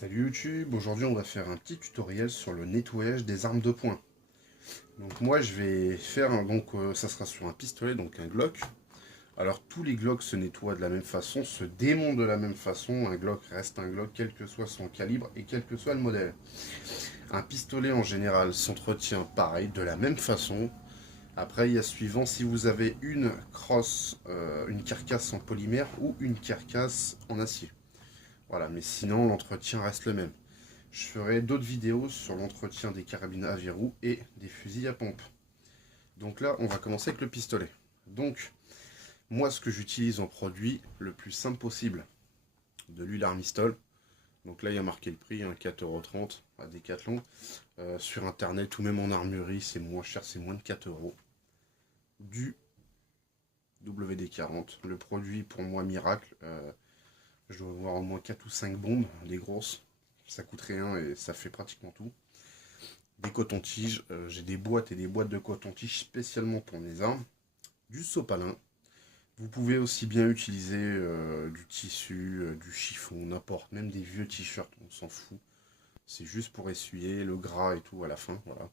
Salut YouTube, aujourd'hui on va faire un petit tutoriel sur le nettoyage des armes de poing. Donc moi je vais faire, ça sera sur un pistolet, donc un Glock. Alors tous les Glocks se nettoient de la même façon, se démontent de la même façon. Un Glock reste un Glock quel que soit son calibre et quel que soit le modèle. Un pistolet en général s'entretient pareil, de la même façon. Après il y a suivant si vous avez une une carcasse en polymère ou une carcasse en acier. Voilà, mais sinon l'entretien reste le même. Je ferai d'autres vidéos sur l'entretien des carabines à verrou et des fusils à pompe. Donc là, on va commencer avec le pistolet. Donc, moi, ce que j'utilise en produit le plus simple possible, de l'huile Armistol. Donc là, il y a marqué le prix, hein, 4,30 € à Decathlon. Sur Internet ou même en armurerie, c'est moins cher, c'est moins de 4 €. Du WD-40, le produit pour moi miracle. Je dois avoir au moins 4 ou 5 bombes, des grosses. Ça coûte rien et ça fait pratiquement tout. Des cotons-tiges, j'ai des boîtes et des boîtes de coton-tiges spécialement pour mes armes. Du sopalin. Vous pouvez aussi bien utiliser du tissu, du chiffon, n'importe, même des vieux t-shirts, on s'en fout. C'est juste pour essuyer le gras et tout à la fin, voilà.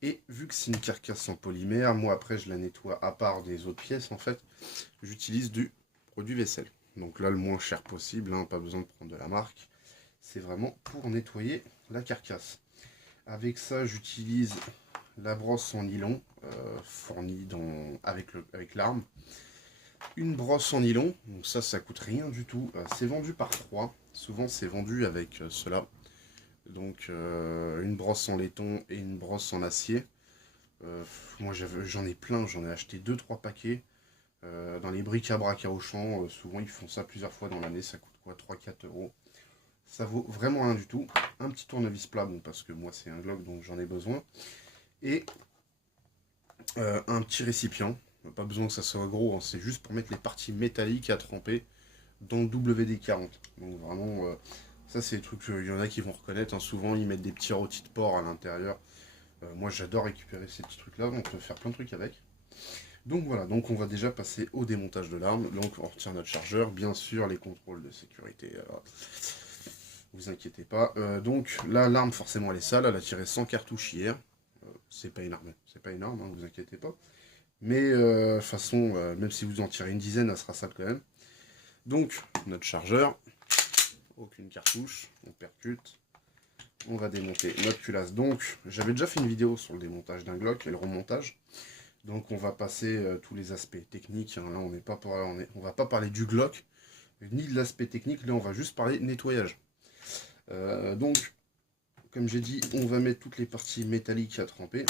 Et vu que c'est une carcasse en polymère, moi après je la nettoie à part des autres pièces en fait, j'utilise du produit vaisselle. Donc là le moins cher possible, hein, pas besoin de prendre de la marque. C'est vraiment pour nettoyer la carcasse. Avec ça, j'utilise la brosse en nylon fournie avec l'arme. Une brosse en nylon, donc ça coûte rien du tout. C'est vendu par 3. Souvent, c'est vendu avec cela. Donc, une brosse en laiton et une brosse en acier. Moi, j'en ai plein, j'en ai acheté 2-3 paquets. Dans les bric-à-brac à Auchan, souvent ils font ça plusieurs fois dans l'année. Ça coûte quoi, 3-4 €. Ça vaut vraiment rien du tout. Un petit tournevis plat, bon, parce que moi c'est un Glock donc j'en ai besoin. Et un petit récipient. Pas besoin que ça soit gros, hein, c'est juste pour mettre les parties métalliques à tremper dans le WD-40. Donc vraiment, ça c'est des trucs, il y en a qui vont reconnaître. Hein. Souvent ils mettent des petits rôtis de porc à l'intérieur. Moi j'adore récupérer ces petits trucs là, on peut faire plein de trucs avec. Donc voilà, donc on va déjà passer au démontage de l'arme. Donc on retire notre chargeur, bien sûr les contrôles de sécurité. Alors, vous inquiétez pas. Donc là, l'arme, forcément, elle est sale. Elle a tiré 100 cartouches hier. C'est pas énorme, hein, vous inquiétez pas. Mais de toute façon, même si vous en tirez une dizaine, elle sera sale quand même. Donc, notre chargeur, aucune cartouche, on percute. On va démonter notre culasse. Donc, j'avais déjà fait une vidéo sur le démontage d'un Glock et le remontage. Donc, on va passer tous les aspects techniques. Hein. Là, on va pas parler du Glock, ni de l'aspect technique. Là, on va juste parler nettoyage. Donc, comme j'ai dit, on va mettre toutes les parties métalliques à tremper.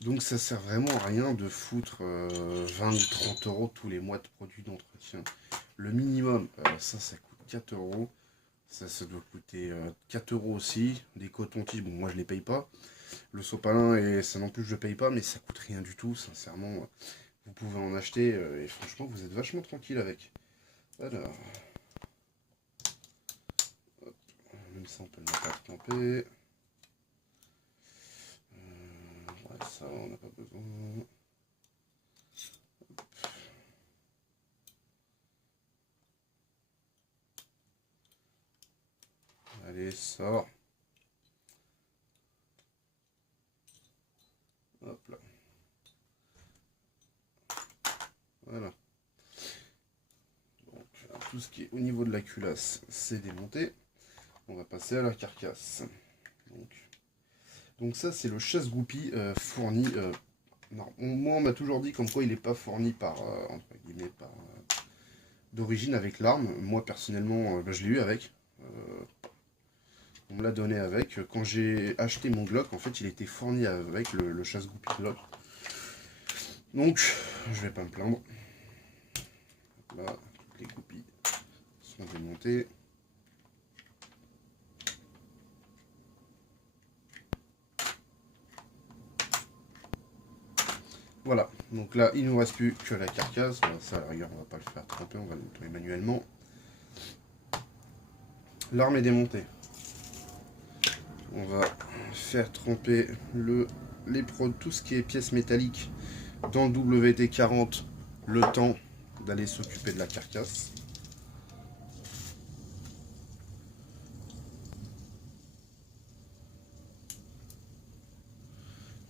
Donc ça sert vraiment à rien de foutre 20 ou 30 € tous les mois de produits d'entretien. Le minimum, ça coûte 4 €. Ça doit coûter 4 € aussi. Des cotons-tiges, bon moi je les paye pas. Le sopalin, et ça non plus je le paye pas, mais ça coûte rien du tout, sincèrement. Vous pouvez en acheter et franchement vous êtes vachement tranquille avec. Alors, hop, même ça on peut le mettre à tremper. Ouais, ça on n'a pas besoin. Hop. Allez, sort. Hop là. Voilà. Donc, tout ce qui est au niveau de la culasse, c'est démonté. On va passer à la carcasse. Donc ça, c'est le chasse-goupille fourni. Non, moi, on m'a toujours dit comme quoi il n'est pas fourni par, entre guillemets, d'origine avec l'arme. Moi, personnellement, je l'ai eu avec. On me l'a donné avec. Quand j'ai acheté mon Glock, en fait, il était fourni avec le chasse-goupille Glock. Donc, je vais pas me plaindre. Là, toutes les goupilles sont démontées. Voilà, donc là, il ne nous reste plus que la carcasse. Voilà, ça, à la rigueur, on va pas le faire tremper, on va le nettoyer manuellement. L'arme est démontée. On va faire tremper tout ce qui est pièces métalliques dans le WD-40 le temps d'aller s'occuper de la carcasse.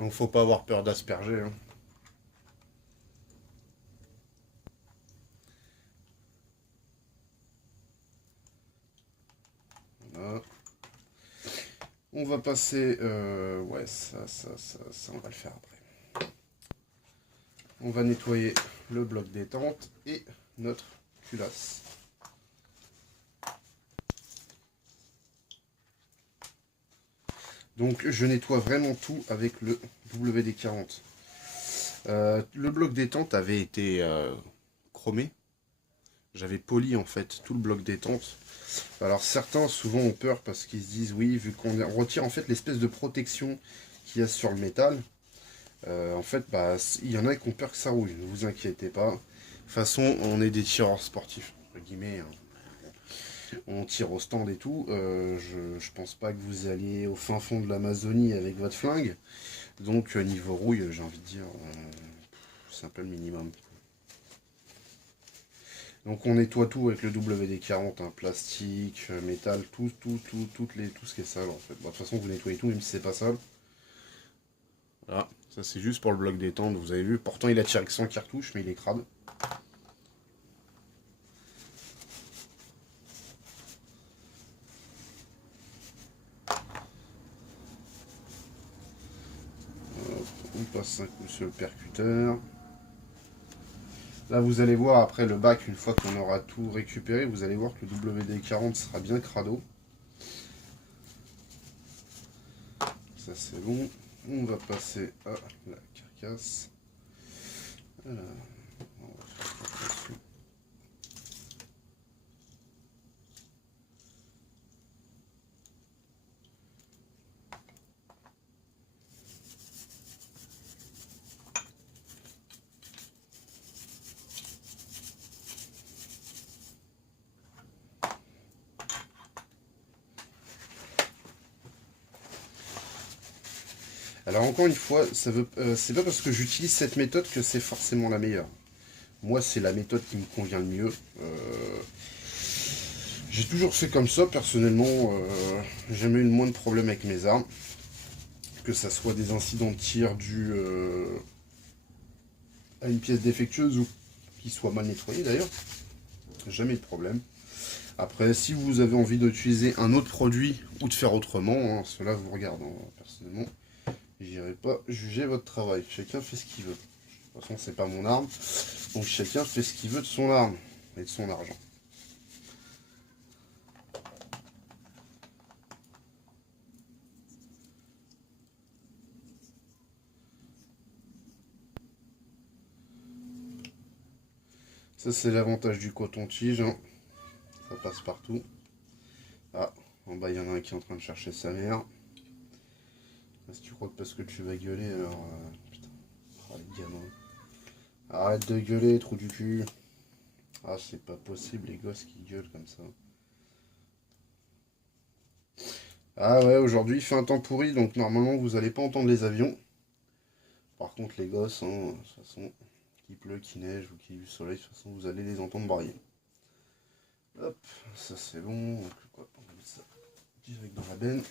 Donc faut pas avoir peur d'asperger, hein. Voilà. On va passer... ouais, ça, on va le faire après. On va nettoyer le bloc détente et notre culasse. Donc je nettoie vraiment tout avec le WD-40. Le bloc détente avait été chromé. J'avais poli en fait tout le bloc détente. Alors certains souvent ont peur parce qu'ils se disent oui, vu qu'on retire en fait l'espèce de protection qu'il y a sur le métal, en fait bah, il y en a qui ont peur que ça rouille, ne vous inquiétez pas. De toute façon on est des tireurs sportifs, entre guillemets, hein. On tire au stand et tout, je pense pas que vous alliez au fin fond de l'Amazonie avec votre flingue, donc niveau rouille j'ai envie de dire, c'est un peu le minimum. Donc on nettoie tout avec le WD-40, hein, plastique, métal, tout ce qui est sale en fait. Bon, de toute façon vous nettoyez tout même si c'est pas sale. Voilà, ça c'est juste pour le bloc détente, vous avez vu. Pourtant il a tiré que 100 cartouches mais il est crade. On passe un coup sur le percuteur. Là vous allez voir après le bac, une fois qu'on aura tout récupéré, vous allez voir que le WD-40 sera bien crado. Ça c'est bon. On va passer à la carcasse. Alors, on va faire attention. Alors encore une fois, c'est pas parce que j'utilise cette méthode que c'est forcément la meilleure. Moi, c'est la méthode qui me convient le mieux. J'ai toujours fait comme ça, personnellement. J'ai jamais eu le moins de problèmes avec mes armes. Que ça soit des incidents de tir dus à une pièce défectueuse ou qui soit mal nettoyée d'ailleurs. Jamais eu de problème. Après, si vous avez envie d'utiliser un autre produit ou de faire autrement, hein, cela vous regarde, hein, personnellement. J'irai pas juger votre travail. Chacun fait ce qu'il veut. De toute façon, c'est pas mon arme. Donc chacun fait ce qu'il veut de son arme et de son argent. Ça, c'est l'avantage du coton-tige, hein. Ça passe partout. Ah, en bas, il y en a un qui est en train de chercher sa mère. Si tu crois que parce que tu vas gueuler, alors... putain. Oh, les gamins. Arrête de gueuler, trou du cul. Ah, c'est pas possible, les gosses qui gueulent comme ça. Ah ouais, aujourd'hui, il fait un temps pourri, donc normalement, vous allez pas entendre les avions. Par contre, les gosses, hein, de toute façon, qu'il pleut, qu'il neige ou qu'il y ait du soleil, de toute façon, vous allez les entendre brailler. Hop, ça c'est bon. Donc, quoi, on va mettre ça direct dans la benne.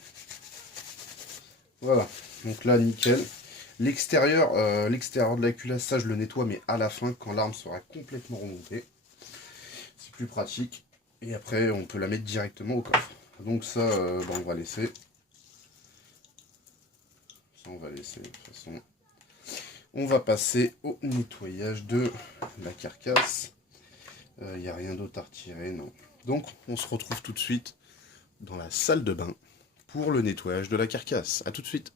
Voilà, donc là, nickel. L'extérieur de la culasse, ça je le nettoie, mais à la fin, quand l'arme sera complètement remontée. C'est plus pratique. Et après, on peut la mettre directement au coffre. Donc ça, on va laisser. Ça, on va laisser de toute façon. On va passer au nettoyage de la carcasse. Il n'y a rien d'autre à retirer, non. Donc, on se retrouve tout de suite dans la salle de bain pour le nettoyage de la carcasse. A tout de suite.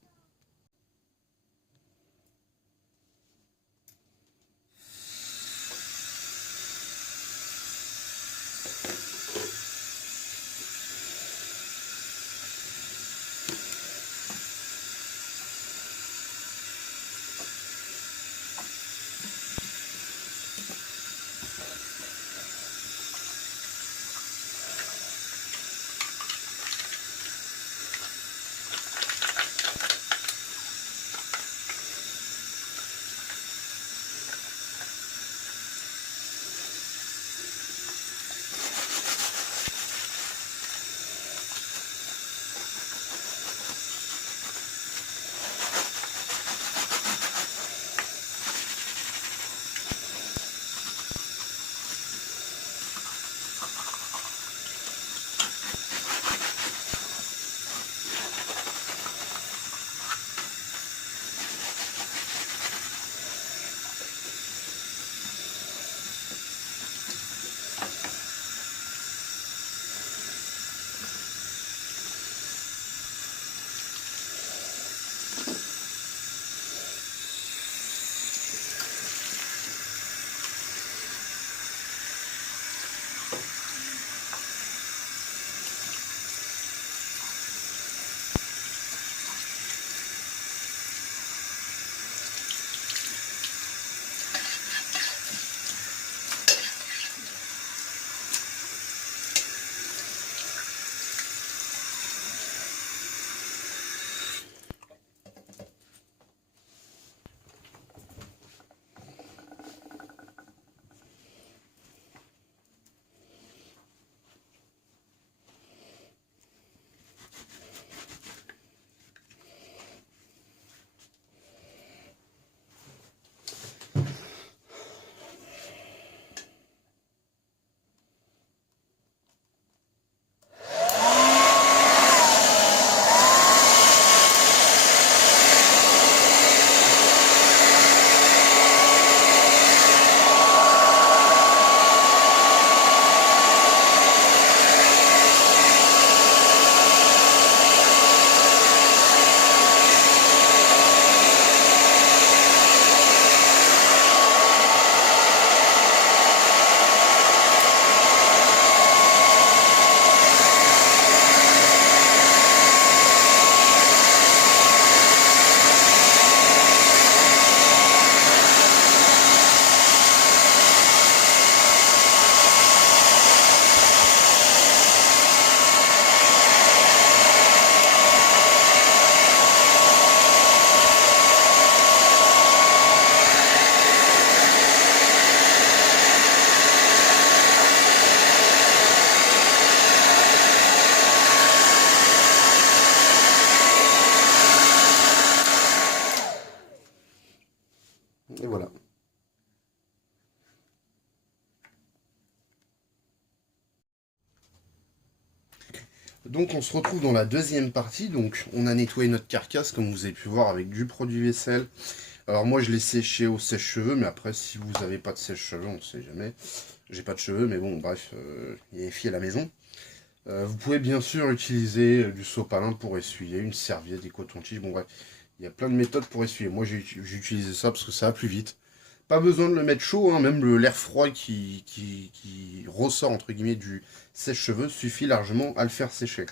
Donc on se retrouve dans la deuxième partie. Donc on a nettoyé notre carcasse comme vous avez pu voir avec du produit vaisselle. Alors moi je l'ai séché au sèche-cheveux, mais après si vous n'avez pas de sèche-cheveux, on ne sait jamais. J'ai pas de cheveux, mais bon bref, il y a les filles à la maison. Vous pouvez bien sûr utiliser du sopalin pour essuyer, une serviette, des cotons-tiges, bon bref. Il y a plein de méthodes pour essuyer. Moi j'ai utilisé ça parce que ça va plus vite. Pas besoin de le mettre chaud, hein, même l'air froid qui ressort entre guillemets du sèche-cheveux suffit largement à le faire sécher.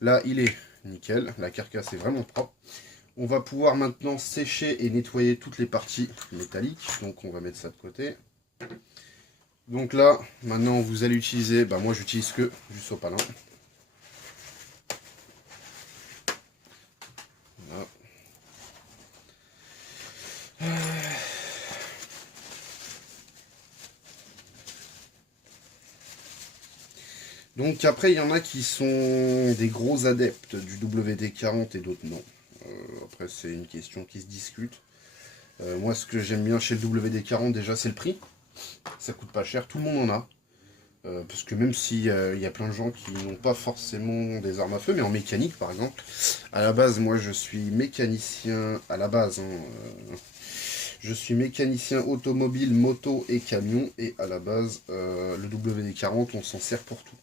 Là il est nickel, la carcasse est vraiment propre. On va pouvoir maintenant sécher et nettoyer toutes les parties métalliques. Donc on va mettre ça de côté. Donc là, maintenant vous allez utiliser, moi j'utilise que du sopalin. Voilà. Donc après, il y en a qui sont des gros adeptes du WD-40 et d'autres non. Après, c'est une question qui se discute. Moi, ce que j'aime bien chez le WD-40, déjà, c'est le prix. Ça coûte pas cher, tout le monde en a. Parce que même s'il y a plein de gens qui n'ont pas forcément des armes à feu, mais en mécanique par exemple, à la base, moi je suis mécanicien, à la base, je suis mécanicien automobile, moto et camion, et à la base, le WD-40, on s'en sert pour tout.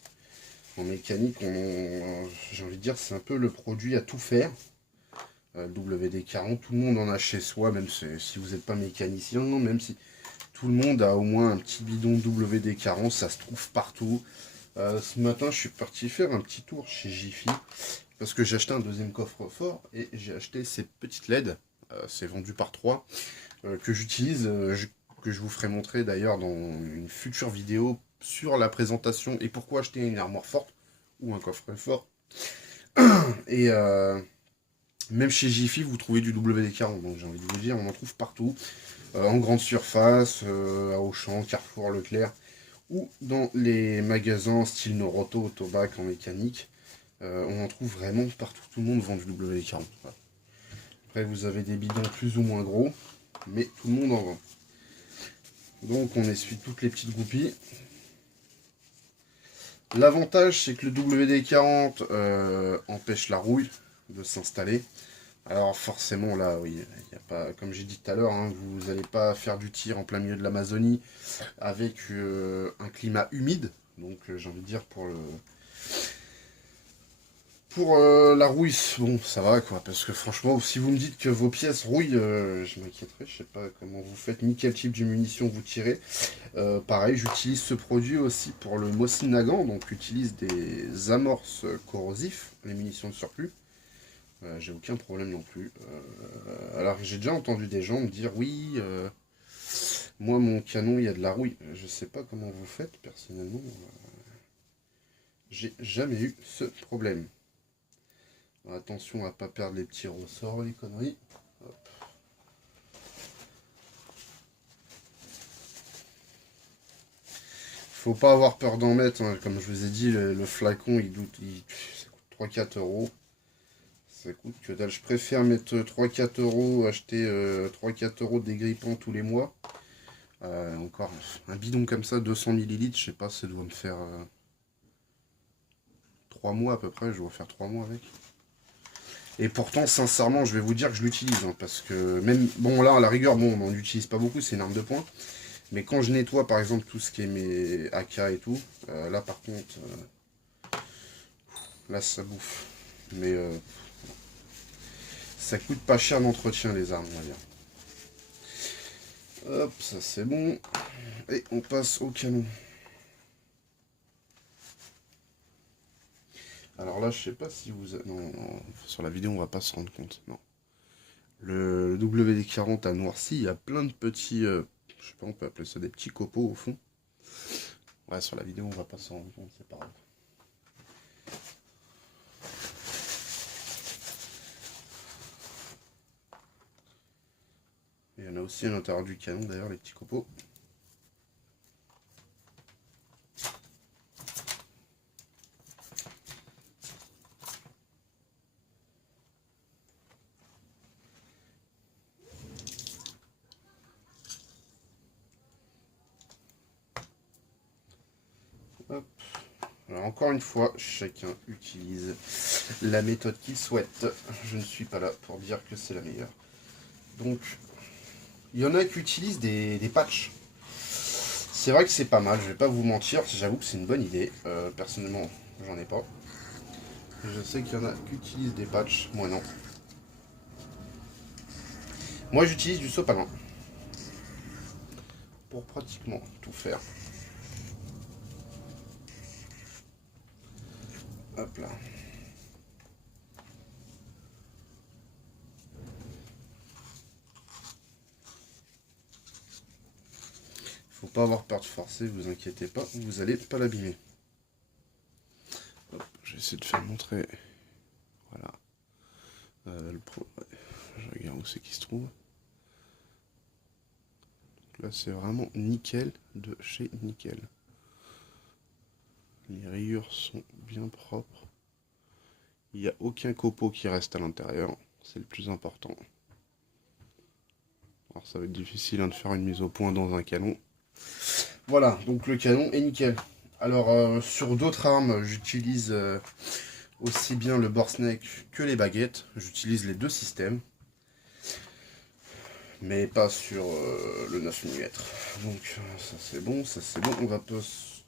En mécanique, j'ai envie de dire, c'est un peu le produit à tout faire. WD-40, tout le monde en a chez soi, même si vous n'êtes pas mécanicien, même si tout le monde a au moins un petit bidon WD-40, ça se trouve partout. Ce matin, je suis parti faire un petit tour chez Jiffy, parce que j'ai acheté un deuxième coffre-fort, et j'ai acheté ces petites LED, c'est vendu par 3, que j'utilise, que je vous ferai montrer d'ailleurs dans une future vidéo sur la présentation et pourquoi acheter une armoire forte ou un coffre-fort. Et même chez Jiffy, vous trouvez du WD-40, donc j'ai envie de vous dire, on en trouve partout, en grande surface, à Auchan, Carrefour, Leclerc, ou dans les magasins style Noroto, Autobac en mécanique. On en trouve vraiment partout, tout le monde vend du WD-40. Voilà. Après, vous avez des bidons plus ou moins gros, mais tout le monde en vend. Donc on essuie toutes les petites goupilles. L'avantage, c'est que le WD-40 empêche la rouille de s'installer. Alors forcément là, oui, y a pas, comme j'ai dit tout à l'heure, hein, vous n'allez pas faire du tir en plein milieu de l'Amazonie avec un climat humide. Donc j'ai envie de dire pour la rouille, bon ça va quoi, parce que franchement, si vous me dites que vos pièces rouillent, je m'inquiéterais, je sais pas comment vous faites, ni quel type de munitions vous tirez. Pareil, j'utilise ce produit aussi pour le Mosin Nagant, donc j'utilise des amorces corrosifs, les munitions de surplus. J'ai aucun problème non plus. Alors j'ai déjà entendu des gens me dire oui, moi mon canon il y a de la rouille. Je sais pas comment vous faites personnellement. J'ai jamais eu ce problème. Alors, attention à pas perdre les petits ressorts, les conneries. Hop. Faut pas avoir peur d'en mettre, hein. Comme je vous ai dit, le flacon ça coûte 3-4 euros. Ça coûte que dalle. Je préfère mettre 3-4 euros, acheter 3-4 euros de dégrippant tous les mois. Encore un bidon comme ça, 200 millilitres, je sais pas, ça doit me faire 3 mois à peu près, je dois faire 3 mois avec. Et pourtant, sincèrement, je vais vous dire que je l'utilise, hein, parce que même, bon là, à la rigueur, bon, on n'utilise pas beaucoup, c'est une arme de poing. Mais quand je nettoie, par exemple, tout ce qui est mes AK et tout, là, par contre, là, ça bouffe. Mais ça coûte pas cher d'entretien, les armes, on va dire. Hop, ça c'est bon. Et on passe au canon. Alors là, je sais pas si vous... Non, non, sur la vidéo, on va pas se rendre compte. Non. Le WD-40 a noirci, il y a plein de petits... je sais pas, on peut appeler ça des petits copeaux au fond. Ouais, sur la vidéo, on va pas se rendre compte, c'est pas grave. Il y en a aussi à l'intérieur du canon, d'ailleurs, les petits copeaux. Hop. Alors encore une fois, chacun utilise la méthode qu'il souhaite. Je ne suis pas là pour dire que c'est la meilleure. Donc, il y en a qui utilisent des patchs. C'est vrai que c'est pas mal, je vais pas vous mentir, j'avoue que c'est une bonne idée. Personnellement, j'en ai pas. Je sais qu'il y en a qui utilisent des patchs, moi non. Moi j'utilise du sopalin pour pratiquement tout faire. Hop là. Faut pas avoir peur de forcer, vous inquiétez pas, vous allez pas l'abîmer. J'essaie de faire montrer. Voilà. Ouais. Je regarde où c'est qu'il se trouve. Donc là c'est vraiment nickel de chez nickel. Les rayures sont bien propres. Il n'y a aucun copeau qui reste à l'intérieur. C'est le plus important. Alors ça va être difficile de faire une mise au point dans un canon. Voilà, donc le canon est nickel. Alors sur d'autres armes, j'utilise aussi bien le boresnake que les baguettes. J'utilise les deux systèmes. Mais pas sur le 9 mm. Donc ça c'est bon, ça c'est bon.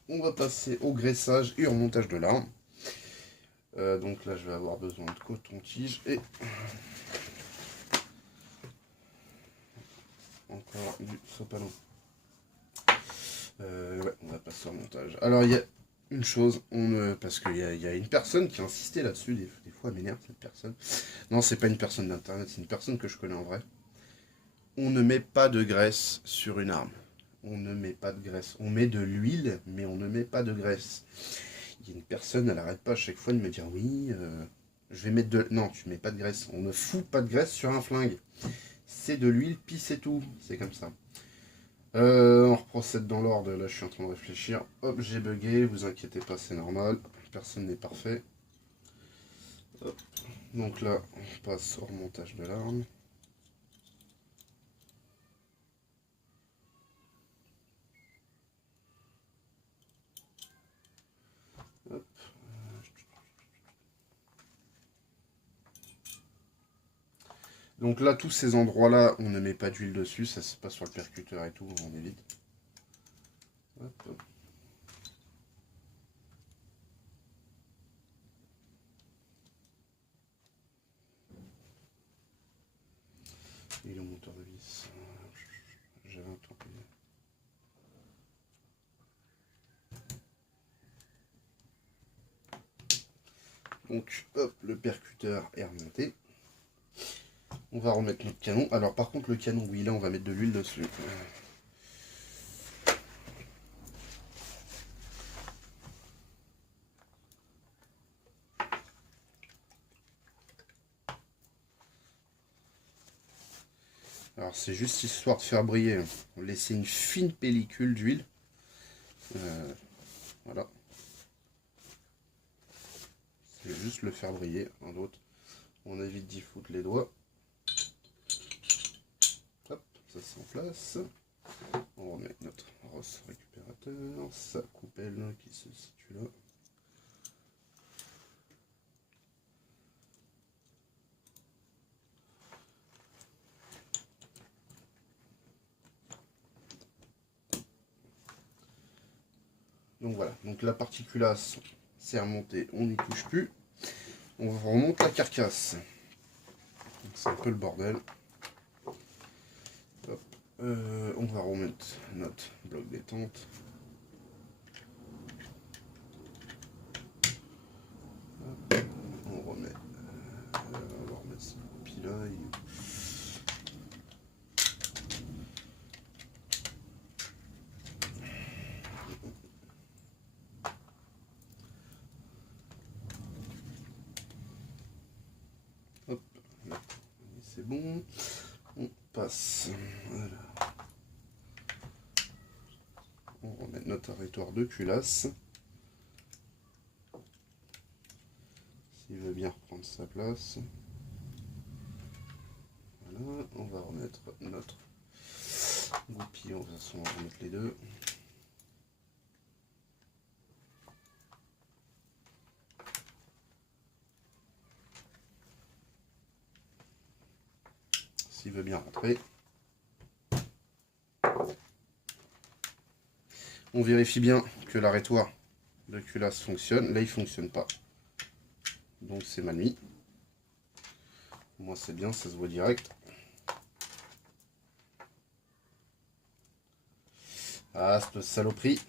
On va passer au graissage et au remontage de l'arme. Donc là je vais avoir besoin de coton-tige et encore du sopalin. Ouais, on va passer au montage. Alors il y a une chose, parce qu'il y a une personne qui a insisté là-dessus, des fois elle m'énerve cette personne. Non, c'est pas une personne d'internet, c'est une personne que je connais en vrai. On ne met pas de graisse sur une arme. On ne met pas de graisse. On met de l'huile, mais on ne met pas de graisse. Il y a une personne, elle n'arrête pas à chaque fois de me dire oui, je vais mettre de... Non, tu mets pas de graisse. On ne fout pas de graisse sur un flingue. C'est de l'huile, puis c'est tout. C'est comme ça. On reprocède dans l'ordre. Là, je suis en train de réfléchir. Hop, j'ai bugué. Vous inquiétez pas, c'est normal. Personne n'est parfait. Hop. Donc là, on passe au remontage de l'arme. Hop. Donc là, tous ces endroits-là, on ne met pas d'huile dessus. Ça se passe sur le percuteur et tout, on évite. Hop, hop. Et le monteur de vis. J'avais un peu oublié. Donc, hop, le percuteur est remonté. On va remettre notre canon. Alors, par contre, le canon, oui, là, on va mettre de l'huile dessus. Alors, c'est juste histoire de faire briller. Laisser une fine pellicule d'huile. Voilà. C'est juste le faire briller. Un d'autre. On évite d'y foutre les doigts. Hop, ça c'est en place. On remet notre rosse récupérateur, sa coupelle qui se situe là. Donc voilà, donc la particulasse c'est remonté, on n'y touche plus. On remonte la carcasse. C'est un peu le bordel. Hop. On va remettre notre bloc détente. Hop. On remet. On va remettre ce copie là. Hop, c'est bon. On passe. Voilà. On remet notre arrêtoir de culasse. S'il veut bien reprendre sa place. Voilà, on va remettre notre goupillon. De toute façon, on va remettre les deux. s'il veut bien rentrer. On vérifie bien que l'arrêtoir de culasse fonctionne. Là, il ne fonctionne pas. Donc, c'est mal mis. Moi, c'est bien, ça se voit direct. Ah, cette saloperie.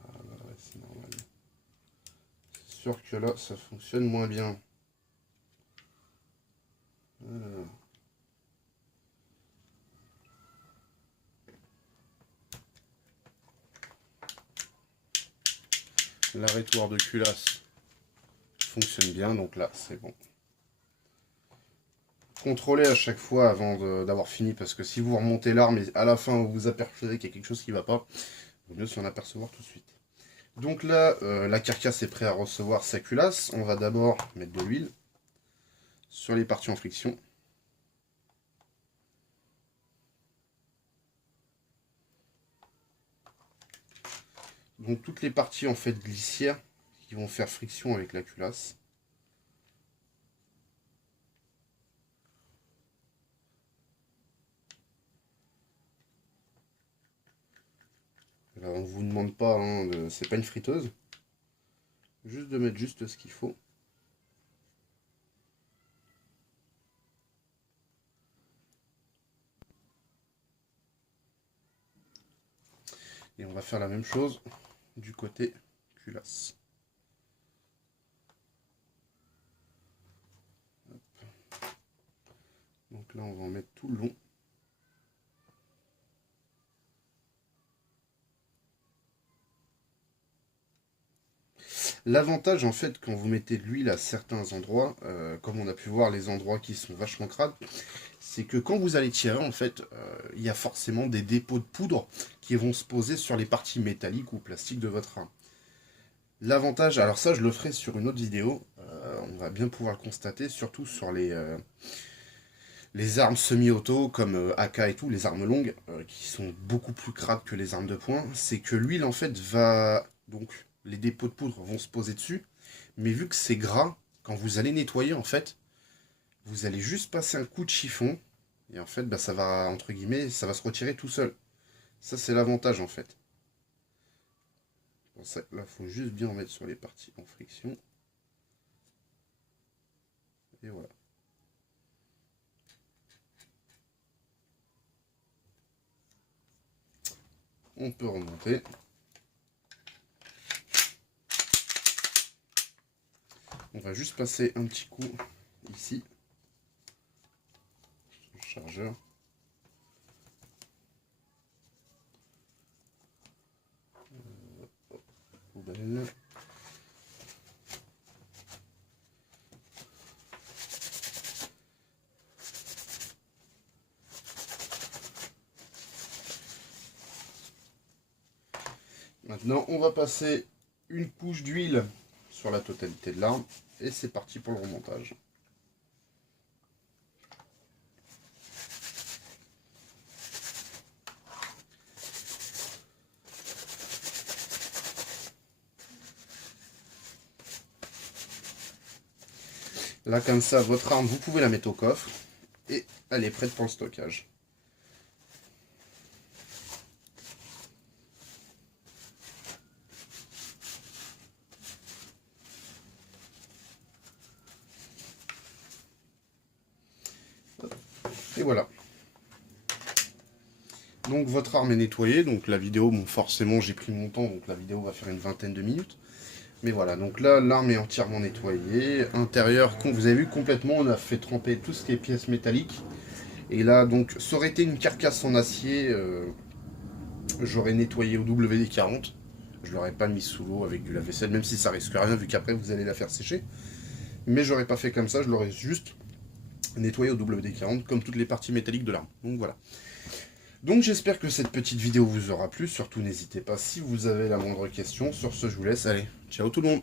Voilà, c'est normal. C'est sûr que là, ça fonctionne moins bien. Voilà. L'arrêtoir de culasse fonctionne bien, donc là, c'est bon. Contrôlez à chaque fois avant d'avoir fini, parce que si vous remontez l'arme et à la fin vous vous apercevez qu'il y a quelque chose qui ne va pas, il vaut mieux s'en apercevoir tout de suite. Donc là, la carcasse est prête à recevoir sa culasse. On va d'abord mettre de l'huile sur les parties en friction. Donc toutes les parties en fait glissières qui vont faire friction avec la culasse. Là, on ne vous demande pas, hein, c'est pas une friteuse. Juste de mettre juste ce qu'il faut. Et on va faire la même chose du côté culasse. Hop. Donc là, on va en mettre tout le long. L'avantage en fait quand vous mettez de l'huile à certains endroits, comme on a pu voir les endroits qui sont vachement crades, c'est que quand vous allez tirer en fait, il y a forcément des dépôts de poudre qui vont se poser sur les parties métalliques ou plastiques de votre arme. L'avantage, alors ça je le ferai sur une autre vidéo, on va bien pouvoir le constater, surtout sur les armes semi-auto comme AK et tout, les armes longues, qui sont beaucoup plus crades que les armes de poing, c'est que l'huile en fait va... donc les dépôts de poudre vont se poser dessus, mais vu que c'est gras, quand vous allez nettoyer en fait, vous allez juste passer un coup de chiffon, et en fait bah, ça va, entre guillemets, ça va se retirer tout seul. Ça c'est l'avantage en fait. Pour ça, là il faut juste bien mettre sur les parties en friction. Et voilà. On peut remonter. On va juste passer un petit coup ici sur le chargeur. Poubelle. Maintenant, on va passer une couche d'huile sur la totalité de l'arme et c'est parti pour le remontage. Là, comme ça, votre arme, vous pouvez la mettre au coffre et elle est prête pour le stockage. Et voilà. Donc votre arme est nettoyée, donc la vidéo, bon forcément j'ai pris mon temps, donc la vidéo va faire une vingtaine de minutes. Mais voilà, donc là l'arme est entièrement nettoyée. Intérieur, comme vous avez vu complètement, on a fait tremper tout ce qui est pièces métalliques. Et là donc, ça aurait été une carcasse en acier, j'aurais nettoyé au WD-40. Je l'aurais pas mis sous l'eau avec du lave-vaisselle, même si ça risque rien vu qu'après vous allez la faire sécher. Mais j'aurais pas fait comme ça, je l'aurais juste nettoyé au WD-40 comme toutes les parties métalliques de l'arme. Donc voilà. Donc j'espère que cette petite vidéo vous aura plu, surtout n'hésitez pas si vous avez la moindre question. Sur ce, je vous laisse, allez, ciao tout le monde.